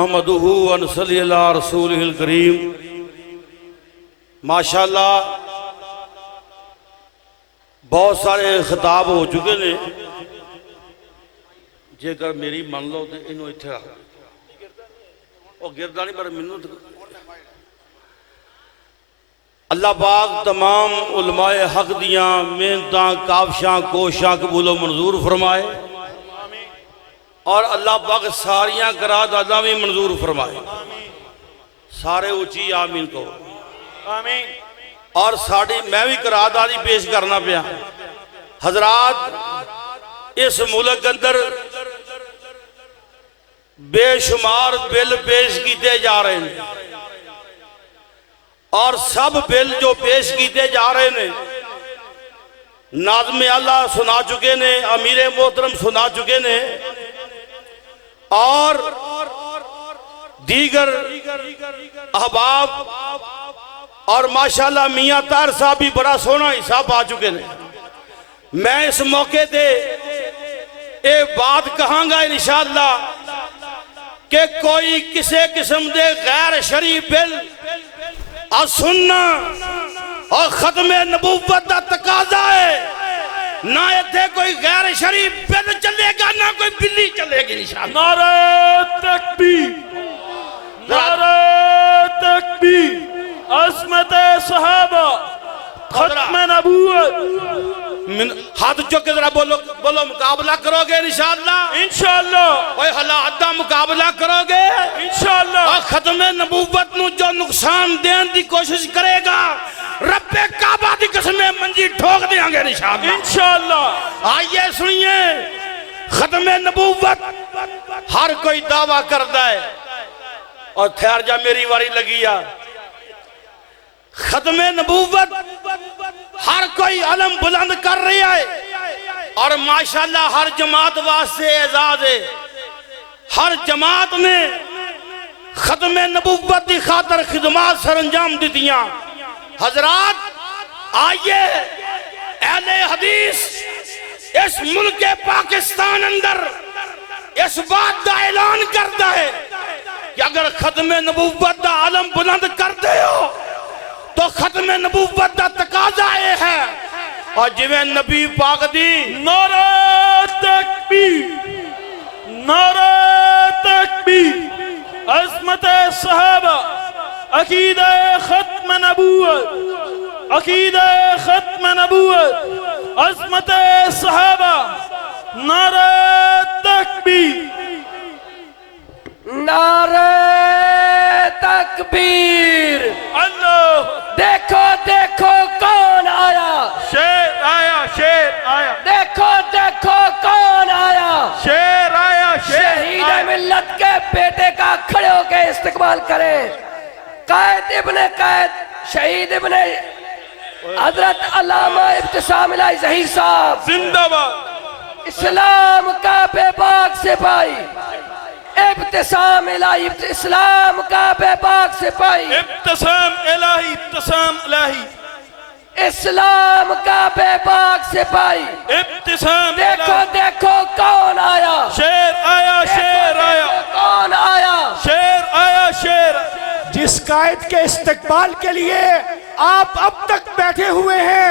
محمدہ ونصلی علی رسولہ الکریم۔ ماشاءاللہ بہت سارے خطاب ہو چکے نے، جے کر میری من لو تو انہوں اتھے رکھ اور گردہ نہیں پر منو اللہ پاک تمام علماء حق دیاں محنتاں کافشاں کوشاں قبول و منظور فرمائے، اور اللہ پاک ساریاں قرارداداں بھی منظور فرمائے۔ سارے اونچی آمین کو آمین۔ اور ساڑی میں بھی قراردادی پیش کرنا پیا۔ حضرات اس ملک اندر بے شمار بل پیش کیتے جا رہے ہیں، اور سب بل جو پیش کیتے جا رہے ہیں ناظم اللہ سنا چکے نے، امیر محترم سنا چکے نے، اور دیگر احباب اور ماشاءاللہ میاں طاہر صاحب بھی بڑا سونا حصہ آ چکے ہیں۔ میں اس موقع دے ایک بات کہاں گا انشاءاللہ کہ کوئی کسے قسم دے غیر شرعی بل اور سننا اور ختم نبوت دا تقاضا ہے، نہ ایتھے کوئی غیر شرعی بل چلے گا نہ کوئی بلی چلے گی انشاءاللہ۔ نعرہ تکبیر، نعرہ تکبیر، عظمت صحابہ، ختم نبوت۔ ہاتھ چکے ذرا بولو مقابلہ کرو گے انشاءاللہ؟ انشاءاللہ۔ کوئی حالات دا مقابلہ کرو گے انشاءاللہ۔ اور ختم نبوت نو جو نقصان دین دی کوشش کرے گا رب کعبہ دی قسمیں منجی ٹھوک دیاں گے انشاءاللہ۔ انشاءاللہ۔ آئیے سنیے، ختم نبوت ہر کوئی دعویٰ کرتا ہے، اور ٹھہر جا میری واری لگیا۔ ختم نبوت ہر کوئی علم بلند کر رہی ہے، اور ماشاءاللہ ہر جماعت واسطے اعزاز ہے۔ ہر جماعت نے ختم نبوت دی خاطر خدمات سر انجام دیتیاں۔ حضرات آئیے، اہل حدیث اس ملک پاکستان اندر اس بات دا اعلان کرتا ہے کہ اگر ختم نبوت دا علم بلند کرتے ہو تو ختم نبوت دا تقاضا یہ ہے، اور جویں نبی پاک دی نعرہ تکبیر، نعرہ تکبیر، عظمت صحابہ، عقیدہ ختم نبوت، عقیدہ ختم نبوت، عظمت صحابہ، نعرہ تکبیر، نعرہ تکبیر۔ اللہ دیکھو دیکھو کون آیا، شیر آیا، شیر آیا، دیکھو دیکھو کون آیا، شیر آیا، شیر شہید آیا۔ ملت کے بیٹے کا کھڑے ہو کے استقبال کریں۔ قائد ابن قائد شہید ابن حضرت علامہ ابتسام الہی ظہیر صاحب، زندہ باد۔ اسلام کا بے باک سپاہی، ابتسام الہی، اسلام کا بے باک سپاہی، ابتسام الہی، ابتسام الہی، اسلام کا بے باک سپاہی۔ ابتسام دیکھو الہی۔ دیکھو کون آیا، شیر آیا، شیر آیا، کون آیا۔ شیر آیا، شیر آیا۔ جس قائد کے استقبال کے لیے آپ اب تک بیٹھے ہوئے ہیں،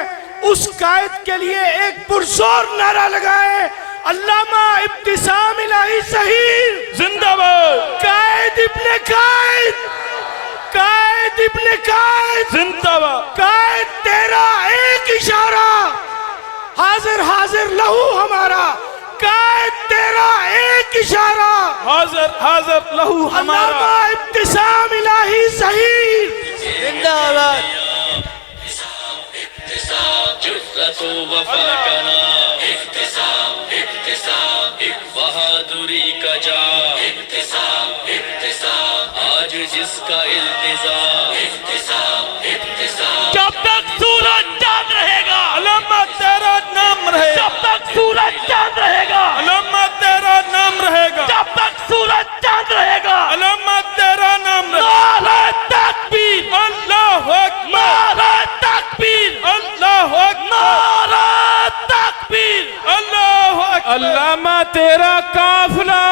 اس قائد کے لیے ایک پرزور نعرہ لگائیں، علامہ ابتسام الہی ظہیر زندہ باد۔ قائد ابن قائد، قائد ابن قائد، زندہ باد۔ قائد تیرا ایک اشارہ حاضر حاضر لہو ہمارا، قائد تیرا ایک اشارہ حاضر حاضر لہو ہمارا۔ علامہ ابتسام الہی ظہیر زندہ باد۔ جرأت و وفا کا نام، ابتسام ابتسام، بہادری کا جام، ابتسام ابتسام، آج جس کا التزام، ابتسام ابتسام، جب تک سورج چاند رہے گا علامہ تیرا نام رہے گا۔ جب تک سورج چاند رہے گا، علامہ تیرا نام رہے گا۔ جب تک سورج چاند رہے گا، علامہ تیرا نام رہے گا۔ نعرہ تکبیر، اللہ اکبر، نعرہ تکبیر، اللہ اکبر، نعرہ تکبیر۔ اللہ اکبر۔ علامہ تیرا قافلہ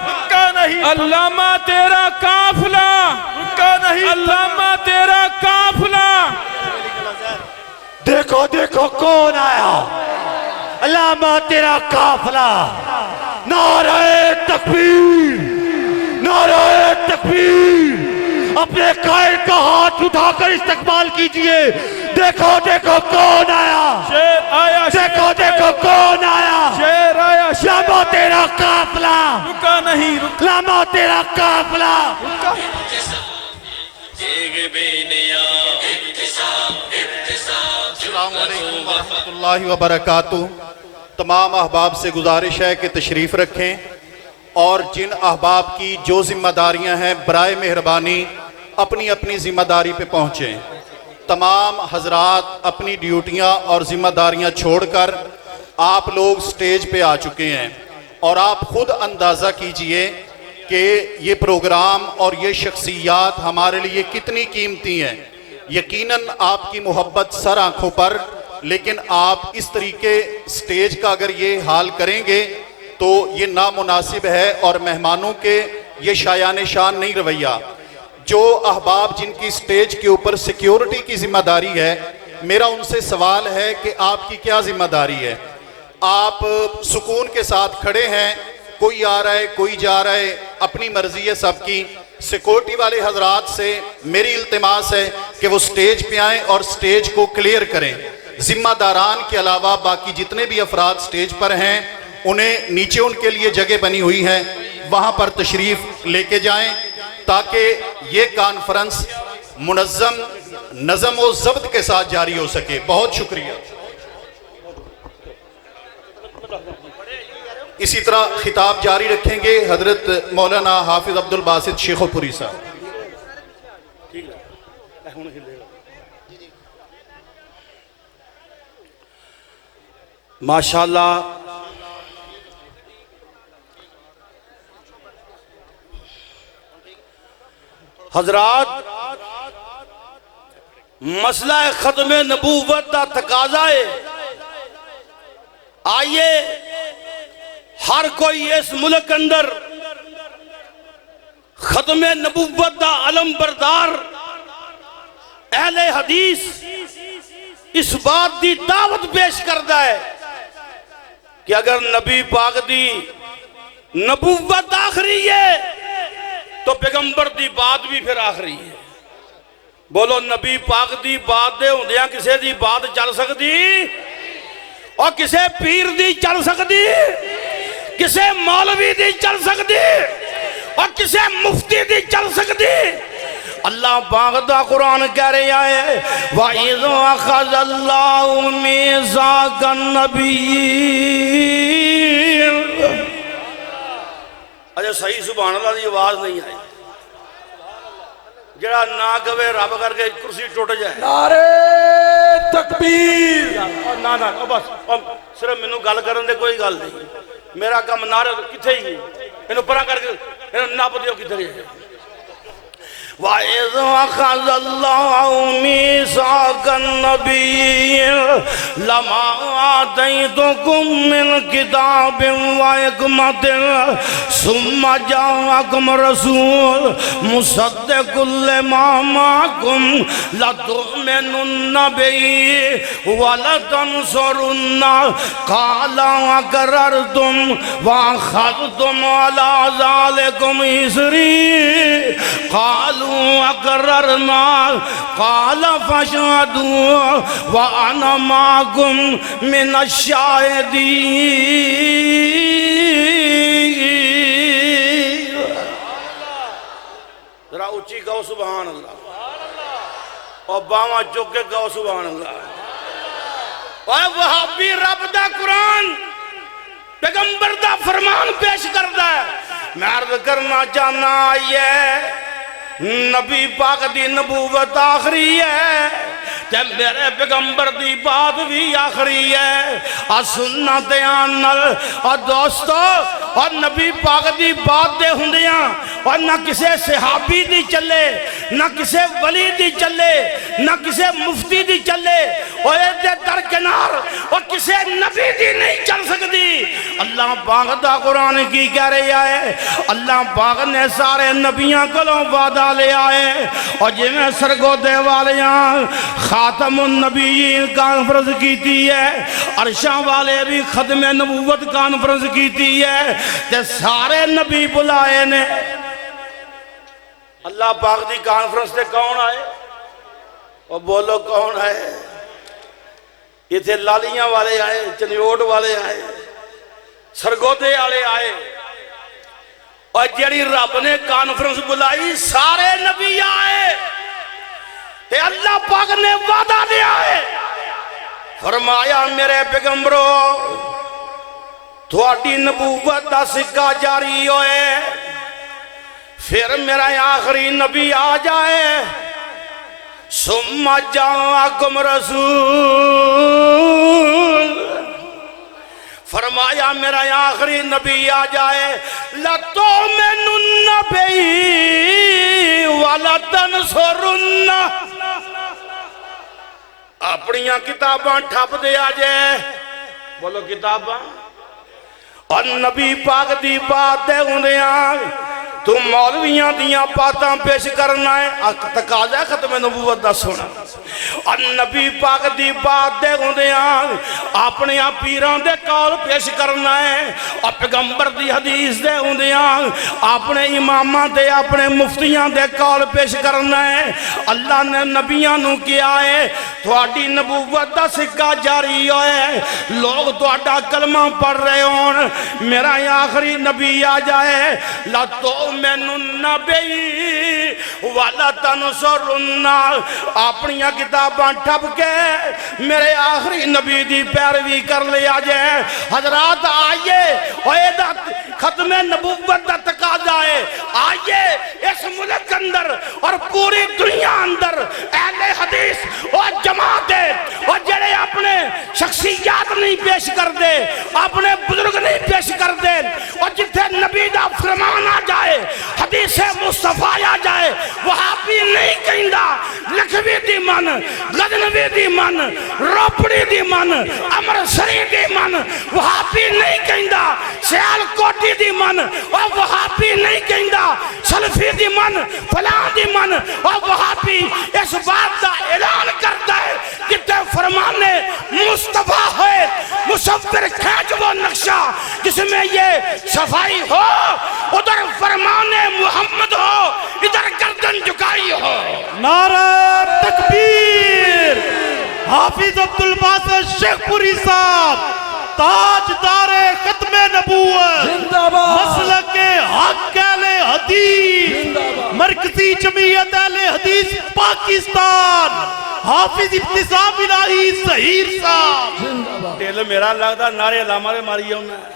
مکہ نہیں علامہ تیرا قافلہ رکا نہیں علامہ تیرا قافلہ دیکھو دیکھو کون آیا علامہ تیرا قافلہ نعرہ تکبیر نعرہ تکبیر اپنے قائد کا ہاتھ اٹھا کر استقبال کیجئے دیکھو دیکھو کون آیا شیر آیا دیکھو دیکھو کون آیا شیر آیا علامہ تیرا قافلہ رکا نہیں علامہ تیرا قافلہ ایک بے نیا السلام علیکم ورحمۃ اللہ وبرکاتہ۔ تمام احباب سے گزارش ہے کہ تشریف رکھیں اور جن احباب کی جو ذمہ داریاں ہیں برائے مہربانی اپنی اپنی ذمہ داری پہ پہنچیں۔ تمام حضرات اپنی ڈیوٹیاں اور ذمہ داریاں چھوڑ کر آپ لوگ سٹیج پہ آ چکے ہیں اور آپ خود اندازہ کیجئے کہ یہ پروگرام اور یہ شخصیات ہمارے لیے کتنی قیمتی ہیں۔ یقیناً آپ کی محبت سر آنکھوں پر، لیکن آپ اس طریقے سٹیج کا اگر یہ حال کریں گے تو یہ نامناسب ہے اور مہمانوں کے یہ شایان شان نہیں رویہ۔ جو احباب جن کی سٹیج کے اوپر سیکیورٹی کی ذمہ داری ہے، میرا ان سے سوال ہے کہ آپ کی کیا ذمہ داری ہے؟ آپ سکون کے ساتھ کھڑے ہیں، کوئی آ رہا ہے کوئی جا رہا ہے، اپنی مرضی ہے سب کی۔ سیکورٹی والے حضرات سے میری التماس ہے کہ وہ سٹیج پہ آئیں اور سٹیج کو کلیئر کریں۔ ذمہ داران کے علاوہ باقی جتنے بھی افراد سٹیج پر ہیں انہیں نیچے ان کے لیے جگہ بنی ہوئی ہے، وہاں پر تشریف لے کے جائیں تاکہ یہ کانفرنس منظم نظم و ضبط کے ساتھ جاری ہو سکے۔ بہت شکریہ۔ اسی طرح خطاب جاری رکھیں گے حضرت مولانا حافظ عبد الباسط شیخو پوری صاحب۔ ماشاءاللہ حضرات، مسئلہ ختم نبوت دا تقاضا ہے۔ آئیے ہر کوئی اس ملک اندر ختم نبوت دا علم بردار اہل حدیث اس بات دی دعوت پیش کرتا ہے کہ اگر نبی پاک دی نبوت آخری ہے تو پیغمبر دی بات بھی پھر آخری ہے۔ بولو نبی پاک دی بات دے ہوندیاں کسے دی بات چل سکتی اور کسے پیر دی چل سکتی، کسے مولوی دی چل سکتی اور کسے مفتی دی چل سکتی؟ اللہ پاک دا قرآن کہہ رہا ہے وَإِذْ أَخَذَ اللَّهُ مِيثَاقَ النَّبِيِّينَ۔ اچھا صحیح سبحان اللہ دی آواز نہیں آئی، جڑا نہ کہے رب کر کے کرسی ٹوٹ جائے۔ نعرہ تکبیر۔ نہ بس صرف مینوں گل کرن دے، کوئی گل نہیں، میرا کم نعرہ کتھے ہی انہوں پرا کر کے نپ دیو کدھر ہے۔ وَإِذْ أَخَذَ اللَّهُ مِيثَاقَ النَّبِيِّينَ لَمَا آتَيْتُكُم مِّن كِتَابٍ وَحِكْمَةٍ ثُمَّ جَاءَكُمْ رَسُولٌ مُصَدِّقٌ لِّمَا مَعَكُمْ لَتُؤْمِنُنَّ بِهِ وَلَتَنصُرُنَّهُ قَالَ أَقْرَرْتُمْ وَأَخَذْتُمْ عَلَىٰ ذَلِكُمْ إِصْرِي قَالُوا اقررنا قال فاشهدوا وانا معكم من الشاهدين۔ ذرا اونچی کہو سبحان اللہ، اور باواں چک کے کہو سبحان اللہ۔ اے وہابی رب دا قرآن پیغمبر دا فرمان پیش کردا ہے۔ میں عرض کرنا چاہنا یہ نبی پاک دی نبوت آخری ہے تے میرے پیغمبر دی بات بھی آخری ہے۔ سنت آنل اور دوستو، اور نبی پاک دی بات دے ہوندیاں اور نہ کسے صحابی دی چلے، نہ کسے ولی دی چلے، نہ کسے مفتی دی چلے، اوے دے درکنار اور کسے نبی دی نہیں چل سکتی. اللہ پاک دا قرآن کی کہہ رہی آئے, اللہ پاک نے سارے نبیاں کلوں وعدہ لے آئے, اور جنہیں سرگو دے والیاں خاتم النبیین کانفرنس کیتی ہے, عرشاں والے بھی ختم نبوت کانفرنس کیتی ہے, تے سارے نبی بلائے نے. اللہ پاک دی کانفرنس تے کون آئے؟ اور بولو کون آئے؟ یہ تھے لالیاں والے آئے, چنیوٹ والے آئے, سرگودے والے آئے, اور جڑی رب نے کانفرنس بلائی سارے نبی آئے. تے اللہ پاک نے وعدہ دیا ہے, فرمایا میرے پیغمبرو تھوڑی نبوت دا سکہ جاری ہوئے, پھر میرا آخری نبی آ جائے, ثم جاءکم رسول, فرمایا میرا آخری نبی آ جائے, لَتُؤْمِنُنَّ بِهِ وَلَتَنْصُرُنَّ, اپنیاں کتاباں ٹھپ دے آ جائے. بولو کتاباں. اور نبی پاک دی بات دے ہوندیاں تو مولویاں دیاں باتاں پیش کرنا ہے, تقاضا ہے ختم نبوت دا سونا. اور نبی پاک دی بات دے ہوندیاں اپنے پیراں دے قول پیش کرنا ہے, اور پیغمبر دی حدیث دے ہوندیاں اپنے اماماں دے اپنے مفتیاں دے قول پیش کرنا ہے. اللہ نے نبیاں نو کیا ہے تھوڑی نبوت دا سکہ جاری ہوئے, لوگ تھوڑا کلمہ پڑھ رہے ہون, میرا آخری نبی آ جائے, لَتُؤْمِنُنَّ بِهِ وَلَتَنْصُرُنَّ, اپنیاں کتاباں ٹھپ کے میرے آخری نبی دی پیروی کر لیا جائے. حضرات آئیے, ختم نبوت دا تقاضا ہے, آئیے اس ملک اندر اور پوری دنیا اندر اہل حدیث اور جماعت اور جڑے اپنے شخصیات نہیں پیش کر دے, اپنے بزرگ نہیں پیش کر دے, اور جتھے نبی دا فرمان آ جائے, حدیث مصطفیٰ آ جائے, وہابی نہیں کہندا لکھوی دی من, غزنوی دی من, روپڑی دی من, امرسری دی من, وہابی نہیں کہندا سیال کوٹی دی من, اور وہابی نہیں کہندا سلفی دی من, فلاں دی من, اور وہابی اس بات دا اعلان کرتا ہے جتنے فرمان مصطفیٰ ہے, مصور کھینچ وہ نقشہ جس میں یہ صفائی ہو, ادھر فرمان محمد ہو, ادھر گردن جھکائی ہو. نعرہ تکبیر. حافظ عبدالباسط شیخ پوری صاحب تاجدار ختم نبوت, مسلک حق اہل حدیث, مرکزی جمعیت اہل حدیث پاکستان, حافظ ابتسام الہی ظہیر صاحب. دل میرا لگتا نعرے علامہ دے ماری ہونا ہے.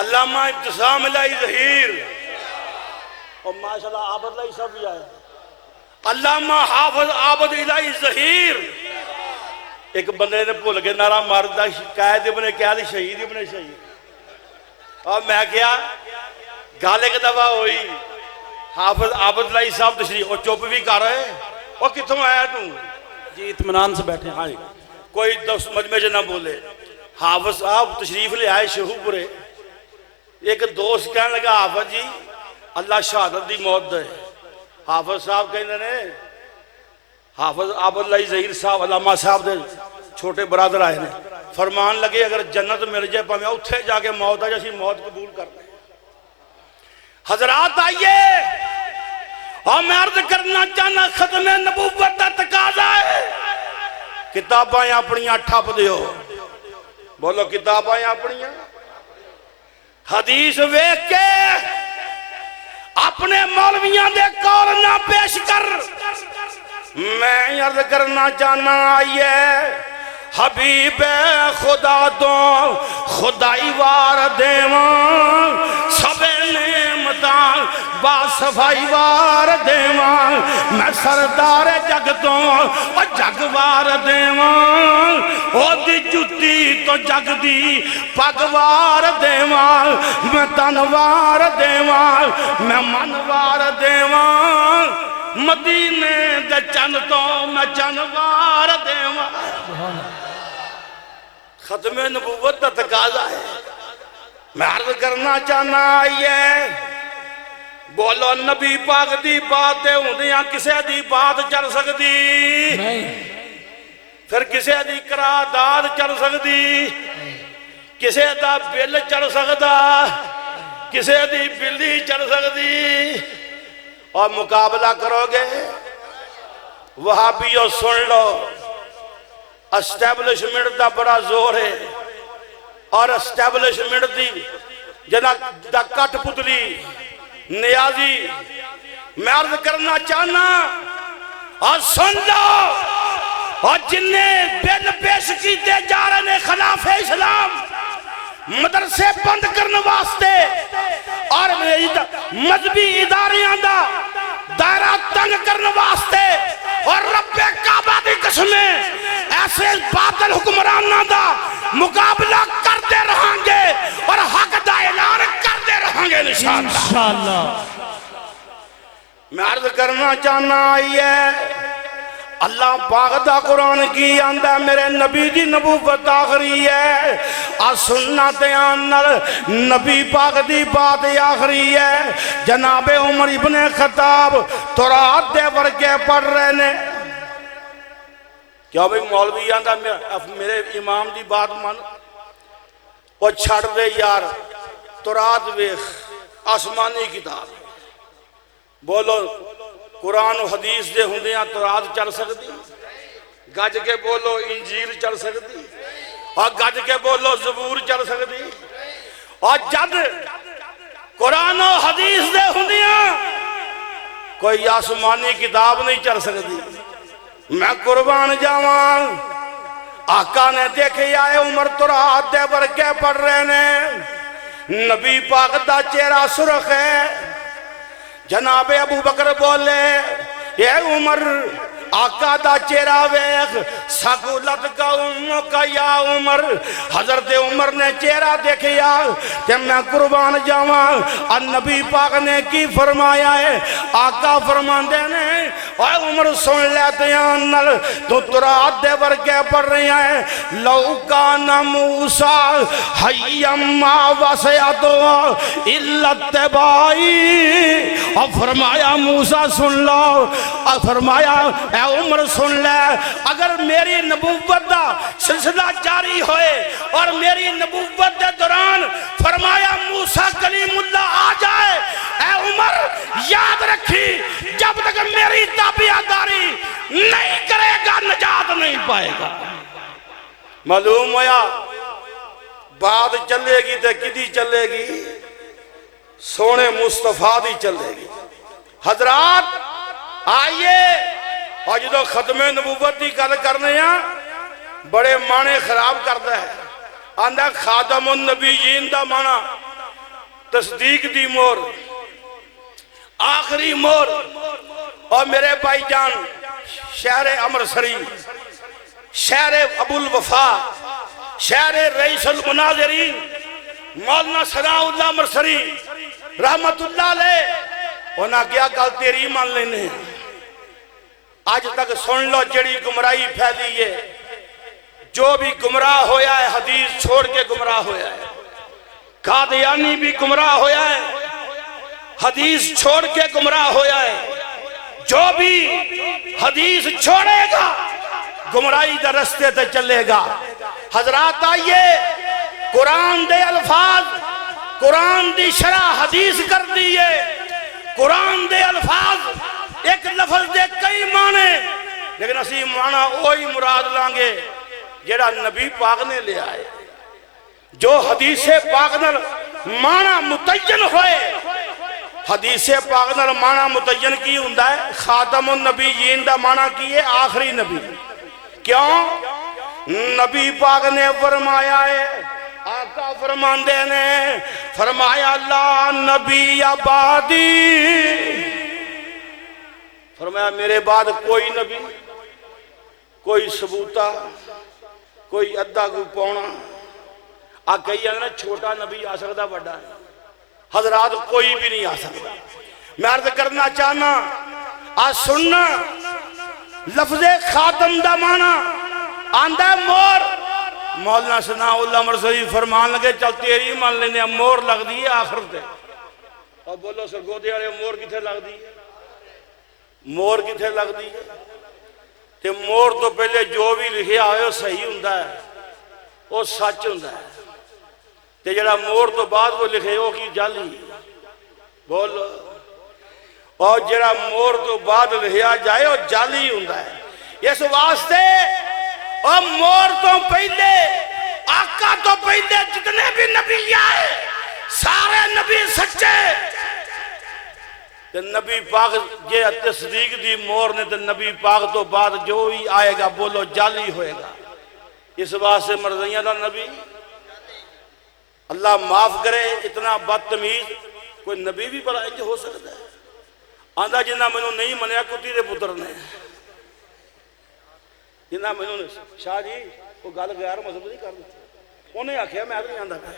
علامہ ابتسام الہی ظہیر, اور ماشاءاللہ عابد الہی صاحب بھی آئے, علامہ حافظ عابد الہی ظہیر. ایک بندے نے بھول کے نعرہ ماردا قائد ابن کیا دی شہید ابن شہید, اور میں کیا گال ایک دفعہ ہوئی, حافظ عابد الہی صاحب تشریف, اور چپ بھی کر رہے, اور کتوں آیا تم؟ جی اطمینان سے بیٹھے ہیں, کوئی مجمع سے نہ بولے. حافظ صاحب تشریف لے آئے شہو پورے. ایک دوست کہنے لگا حافظ جی اللہ شہادت دی موت دے. حافظ صاحب کہنے نے, حافظ عابد الہی ظہیر صاحب علامہ صاحب دے چھوٹے برادر آئے نے, فرمان لگے اگر جنت مل جائے پاویں اتھے جا کے موت آ جیسی موت قبول کرنے. حضرات آئیے, اور میں عرض کرنا چاہنا ختم نبوت دا تقاضا ہے, کتاباں اپنیاں ٹھپ دیو. بولو کتاباں اپنیاں, حدیث ویکھ کے اپنے مولویاں دے قول نہ پیش کر. میں عرض کرنا چاہنا آئیے, حبیب خدا تو خدائی وار دیوان, سب نعمتاں با صفائی وار دیوان, میں سردار جگ تو اور جگ وار دیوان, او دی جتی تو جگ دی پگ وار دیوان, میں تن وار دیوان, میں من وار دیوان, مدینے دے چند تو میں چند وار دیوان. ختم نبوت کا تقاضا ہے. میں عرض کرنا چاہنا آئیے بولو نبی پاک دی بات دے ہوندیاں کسے دی بات چل سکتی پھر کسے دی قرارداد چل سکتی کسے دا بل چل سکتا کسے دی بلی چل سکتی اور مقابلہ کرو گے وہابیوں سن لو اسٹیبلشمنٹ دا بڑا زور ہے اور اسٹیبلشمنٹ دی جنا دا کٹ پتلی نیازی میں عرض کرنا چاہنا اور سن لو اور جنہیں بل پیش کیتے جا رہے ہیں خلاف اسلام مدرسے بند کرنے واسطے اور مذہبی اداریاں دا دائرہ تنگ کرنے واسطے اور رب کعبہ دی قسمیں ایسے باطل حکمرانہ دا مقابلہ کرتے رہیں گے اور حق دا اعلان کرتے رہیں گے انشاءاللہ. میں عرض کرنا چاہنا آئیے اللہ پاک دا قرآن کی آندہ میرے نبی دی نبوت آخری ہے آج سننا تیانر نبی پاک دی بات آخری ہے. جناب عمر ابن خطاب تورات دے ورگے پڑھ رہے نے کیا بھئی مولوی آندہ میرے امام دی بات مان وہ چھڑ دے یار تورات ویخ آسمانی کتاب بولو قرآن و حدیث دے ہوندیاں تورات چل سکتی گج کے بولو انجیل چل سکتی اور گج کے بولو زبور چل سکتی اور جد قرآن و حدیث دے ہوندیاں کوئی آسمانی کتاب نہیں چل سکتی. میں قربان جاوان آقا نے دیکھے آئے عمر تورات دے ورگے پڑھ رہے نے نبی پاک دا چہرہ سرخ ہے. جناب ابو بکر بولے اے عمر آقا دا چہرہ ویخ سکولت کا امو کا یا عمر. حضرت عمر نے چہرہ دیکھیا کہ میں قربان جاواں اور نبی پاک نے کی فرمایا ہے آقا فرمان دینے اے عمر سن لیتے ہیں تو تورات دے ورگے پڑھ رہی ہیں لو کان موسیٰ حیم ما وسعتو الا اتباعی اور فرمایا موسیٰ سن لو اور فرمایا اے عمر سن لے اگر میری نبوت دا سلسلہ جاری ہوئے اور میری نبوت دے دوران فرمایا موسیٰ کلیم اللہ آ جائے اے عمر یاد رکھی جب تک میری تابعداری نہیں کرے گا نجات نہیں پائے گا. معلوم ہویا بات چلے گی تے کدی چلے گی سونے مصطفیٰ دی چلے گی. حضرات آئیے اور جدو ختم نبوت دی گل کرنے ہیں بڑے معنی خراب کرتا ہے آندہ خاتم النبیین دا معنی تصدیق دی مور آخری مور. اور میرے بھائی جان شہر امرسری شہر ابو الوفا شہر رئیس المناظرین مولانا ثناء اللہ امرسری رحمت اللہ علیہ انہاں کیا گل تیری مان لینے آج تک سن لو جڑی گمراہی پھیلی ہے جو بھی گمراہ ہویا ہے حدیث چھوڑ کے گمراہ ہویا ہے قادیانی بھی گمراہ ہویا ہے حدیث چھوڑ کے گمراہ ہویا ہے جو بھی حدیث چھوڑے گا گمراہی در رستے تے چلے گا. حضرات آئیے قرآن دے الفاظ قرآن دی شرح حدیث کر دیئے قرآن دے الفاظ ایک لفظ دے کئی معنی لیکن اسی معنی وہی مراد لانگے جیڑا نبی پاک نے لے آئے جو حدیث پاک نر معنی متعین ہوئے. حدیث پاک نر معنی متعین کی ہوندہ ہے خاتم النبیین دا معنی کی ہے آخری نبی. کیوں نبی پاک نے فرمایا ہے آقا فرمان دینے فرمایا لا نبی آبادی فرمایا میرے بعد کوئی نبی کوئی ثبوتا کوئی ادھا کو پونا آج کہی ہے نا چھوٹا نبی آ سکتا بڑا ہے حضرات کوئی بھی نہیں آ سکتا. میں عرض کرنا چاہنا آج سننا لفظ خاتم دا معنی آندہ ہے مور. مولانا ثناء اللہ مرزوی فرمان لگے چل تیری مان لینے مور لگ دی ہے آخر تے. اور بولو سرگودے والے مور کتھے لگ دی ہے؟ مور کتھے لگ دی ہے؟ تے مور تو پہلے جو بھی لکھے آئے وہ صحیح ہوندہ ہے, وہ سچ ہوندہ ہے. تے جڑا مور تو بعد وہ لکھے وہ کی جالی بولو. اور جڑا مور تو بعد لکھیا جائے وہ جالی ہوندہ ہے. اس واسطے اور مور تو پہلے آقا تو پہلے جتنے بھی نبی آئے سارے نبی سچے. تے نبی پاک جے تصدیق دی مور نے تے نبی پاک تو بعد جو ہی آئے گا بولو جالی ہوئے گا. اس واسطے مرضیاں دا نبی اللہ معاف کرے اتنا بدتمیز کوئی نبی بھی بڑا انج ہو سکتا ہے. آندہ جنہ میں نہیں منیا کتی دے پتر نے جنہ میں نے شاہ جی وہ گل غیر مذہب نہیں کر دیتا انہیں آکھیا میں نہیں آندہ پہ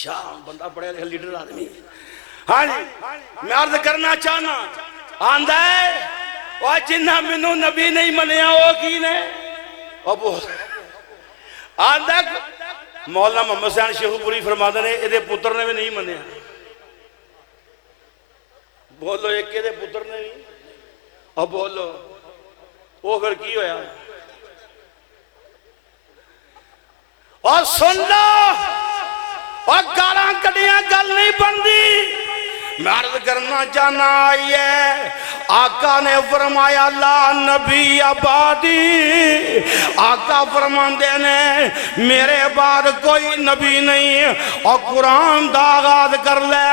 شاہ بندہ بڑے لیڈر آدمی. ہاں جی میں عرض کرنا چاہنا آندہ ہے وہ جنہ میں نبی نہیں منیا وہ کی نے آندہ مولانا محمد حسین شیخو پوری فرماتا نے ایدے پتر نے بھی نہیں منیا. بولو ایک ایدے پتر نے نہیں اور بولو وہ پھر کی ہویا. اور سن لو اور گالاں کڑیاں گل نہیں بندی. میں عرض کرنا چاہنا آئی ہے آقا نے فرمایا لا نبی آبادی. آقا فرماندے نے میرے بعد کوئی نبی نہیں. اور قرآن دا آغاز کر لے.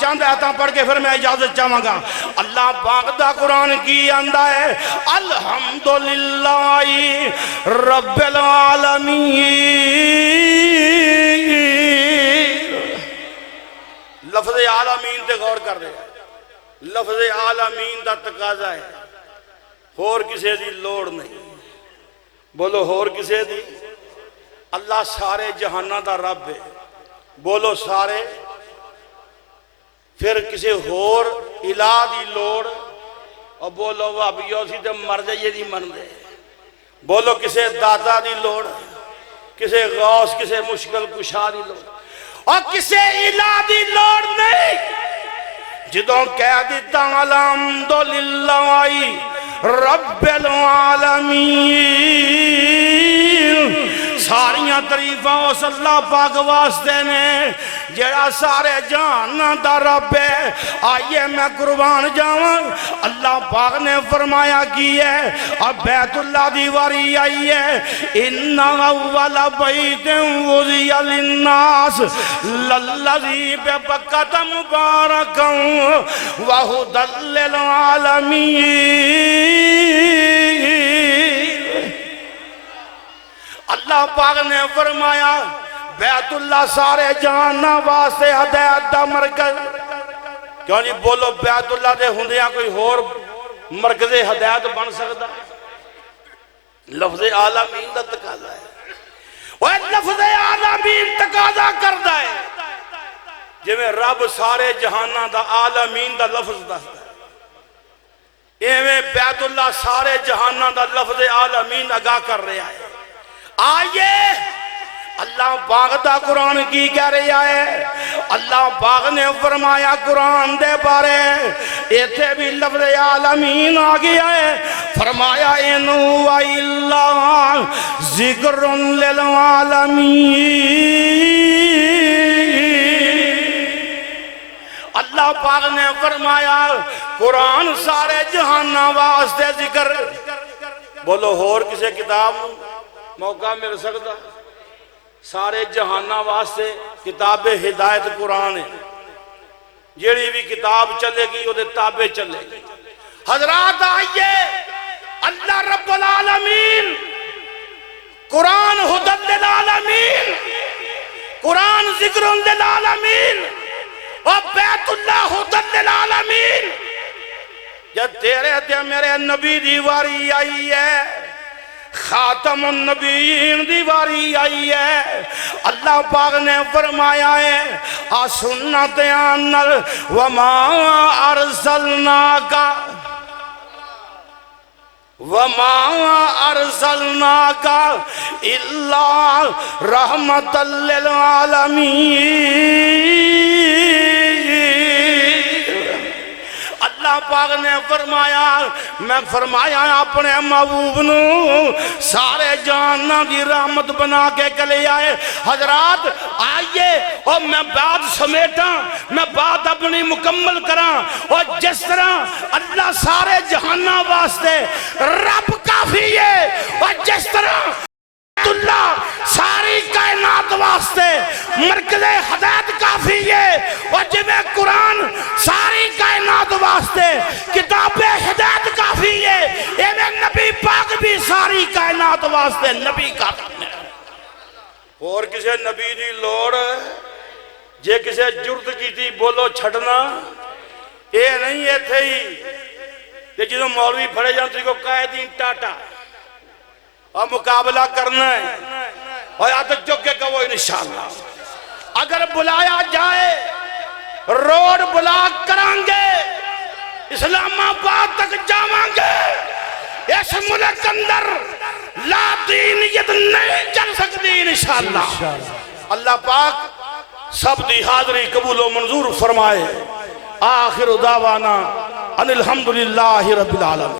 چند آیتاں پڑھ کے پھر میں اجازت چاہوں گا. اللہ پاک دا قرآن کی آندہ ہے الحمدللہ رب العالمین. لفظ عالمین تے غور کر دے. لفظ عالمین دا تقاضا ہے اور کسے دی لوڑ نہیں. بولو اور کسے دی. اللہ سارے جہانہ دا رب ہے. بولو سارے. پھر کسے اور الہ دی لوڑ اور بولو وابیو سی تے مر جائیے دی من دے. بولو کسے داتا دی لوڑ کسے غوث کسے مشکل کشا دی لوڑ اور کسے الہ دی لوڑ نہیں. جدوں کہہ دیتا الحمدللہ رب العالمین. ساریاں تعریفاں اس اللہ پاک واسطے نے جڑا سارے جہان دا رب ہے. آئیے میں قربان جاواں اللہ پاک نے فرمایا کی ہے اب بیت اللہ دیواری آئی ہے ان اول بیت وضع للناس للذی ببکۃ مبارکا وہدی للعالمین. اللہ پاک نے فرمایا بیت اللہ سارے جہانہ واسطے ہدایت دا مرکز. کیوں نہیں بولو بیت اللہ دے ہوندیاں کوئی اور مرکز ہدایت بن سکتا. لفظ عالمین دا تقاضا ہے. وہ لفظ عالمین تقاضا کردا ہے جی میں رب سارے جہانہ دا عالمین دا لفظ دستا ہے. ایویں بیت اللہ سارے جہانہ دا لفظ عالمین آگاہ کر رہا ہے. آئیے اللہ پاک دا قرآن کی کہہ رہا ہے. اللہ پاک نے فرمایا قرآن دے بارے ایتھے بھی لفظ عالمین آ گیا ہے. فرمایا ان هو الا ذکر للعالمین. اللہ پاک نے فرمایا قرآن سارے جہانہ واسطے ذکر. بولو اور کسے کتاب موقع مل سکتا. سارے جہانہ واسطے کتاب ہدایت قرآن ہے. جیڑی بھی کتاب چلے گی وہ تابع چلے گی. حضرات آئیے اللہ رب العالمین قرآن ہدی للعالمین قرآن ذکر للعالمین اور بیت اللہ ہدی للعالمین. جب تیرے تے میرے نبی دیواری آئی ہے خاتم النبیین دیواری آئی ہے. اللہ پاک نے فرمایا ہے سنت انل وما ارسلناک وما ارسلناک الا رحمۃ للعالمین۔ اللہ پاک نے فرمایا، میں فرمایا اپنے محبوب نو سارے جہاناں دی رحمت بنا کے کلے آئے۔ حضرات آئیے اور میں بات سمیٹاں، میں بات اپنی مکمل کراں۔ اور جس طرح اللہ سارے جہاناں واسطے رب کافی ہے، اور جس طرح اللہ ساری کائنات واسطے مرکز ہدایت کافی ہے، اور جنہیں قرآن ساری کائنات واسطے کتاب ہدایت کافی ہے، انہیں نبی پاک بھی ساری کائنات واسطے نبی کافی ہے۔ اور کسے نبی دی لوڑ جے کسے جرت کی تھی بولو چھڑنا اے نہیں ہے تھے ہی کہ جنہوں مولوی پھڑے جانتے کو قائدین ٹاٹا اور مقابلہ کرنا ہے، اور آتک چک کے کہو انشاءاللہ اگر بلایا جائے روڈ بلاک کرانگے، اسلام آباد تک جاوانگے، اس ملک اندر لا دینیت نہیں چل سکتی انشاءاللہ۔ اللہ پاک سب دی حاضری قبول و منظور فرمائے۔ آخر دعوانا ان الحمدللہ رب العالمین۔